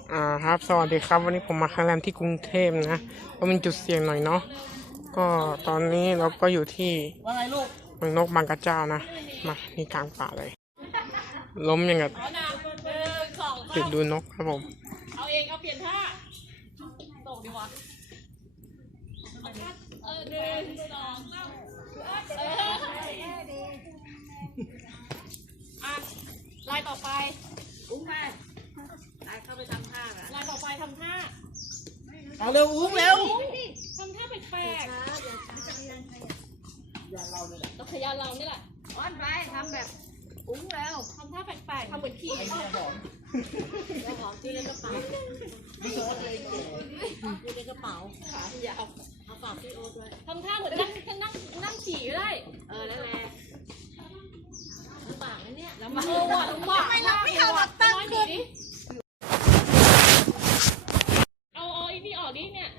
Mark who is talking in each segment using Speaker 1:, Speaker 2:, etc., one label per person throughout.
Speaker 1: ครับสวัสดีครับวันนี้ผมมาครั้งแรกที่กรุงเทพนะก็เป็นจุดเสี่ยงหน่อยเนาะก็ตอนนี้เราก็อยู่ที่เมืองนกบางกระเจ้านะมานี่กลางป่าเลยล้มอย่างกับจุดดูนกครับผม
Speaker 2: เอาเองเอาเปลี่ยนท่าตกดีวะ1 2 3ลายต่อไปอุ้งมาลายเข้าไปทำท่าลายต่อไปทำท่า
Speaker 3: เอาเร็วอุ้งเร็ว
Speaker 2: ทำท่าแปลกๆต้องขยันเรานี่แหละอ้อนไปทำแบบอุ้งแล้วทำท่าแปลกๆทำเหมือนขี่หอมที่ในกระเป๋าอยู่ในกระเป๋าขายาวเอาฝากพี่โอ๊ตด้วยทำท่าเหมือนนั่งขี่ก็ได้นั่นแหละลำบากนะเนี่ยลำบากลำบากไม่เอาหลับตั้งคืนเอาอีนี่ออกดิเนี่ย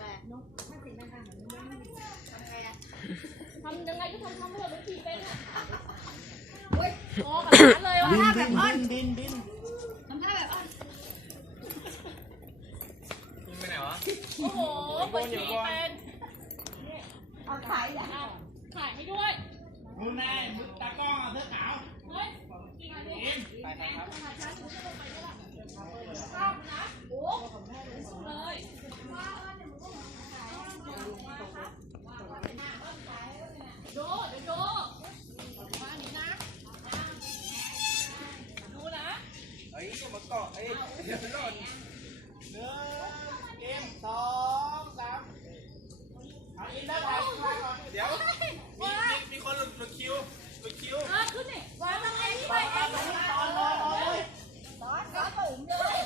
Speaker 2: ทำยังไงก็ทำให้เราเป็นขี่เป็นอ่ะโอ้กับร้านเลยว่าท่าแบบอ้อนบินทำท่าแบบอ้อนไปไหนวะโอ้โหเปิดขี่เป็นเอาถ่ายให้ด้วย
Speaker 3: ดูนายตากล้องเสื้อขาว
Speaker 2: เฮ้ยกินอะไรไปครับนะโอ้เลยโดมาหนีนะดูนะ
Speaker 3: เฮ้ยจะมาเกาะเดี๋ยวหล่น1 เกม 2 3เอาอินได้ไหมเดี๋ยวมีคนหลุดคิว
Speaker 2: ขึ้นนี่วางอะไรนี่ไป
Speaker 3: นอนเลย
Speaker 2: ตุ๋มเลย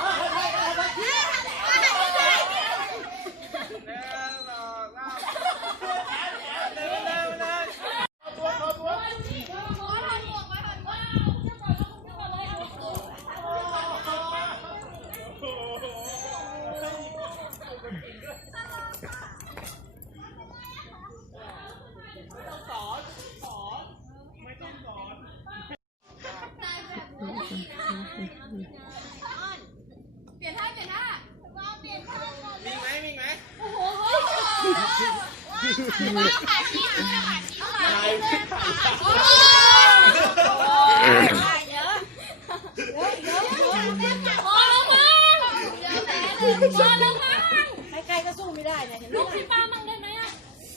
Speaker 2: เปลี่ยนท่า
Speaker 3: มีไหม
Speaker 2: โอ้โหว้าวขายที่เยอะพอแล้วมั้งใครก็สู้ไม่ได้เนี่ยเห็นไหมลูกพี่ป้ามั่งได้ไหมอ่ะ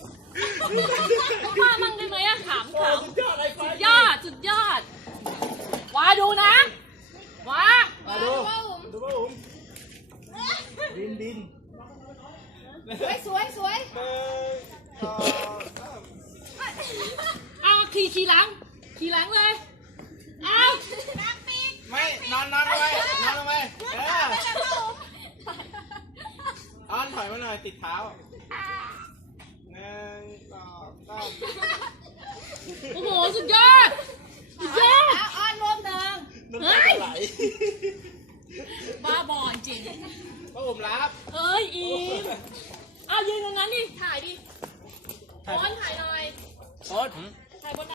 Speaker 2: ป้ามั่งได้ไหมอ่ะถามสุดยอดว้าดูนะว้า
Speaker 3: ดูป้าอุ๋มดิน
Speaker 2: สวยเอาขี่หลังเลยเอา
Speaker 3: ไม่นอนลงไปอ้อนถอยมาหน่อยติดเท้า1 2 3
Speaker 2: โอ้โหสุดยอดอ้อนรวมหนึ่ง
Speaker 3: เฮ้ย
Speaker 2: บ้าบอจริง
Speaker 3: ป้าอุ๋มรับ
Speaker 2: เอ้ยอีมเอายืนตรงนั้นดิถ่ายดิอ้อนถ่ายหน่อย
Speaker 3: โอ๊ต
Speaker 2: ถ่ายบน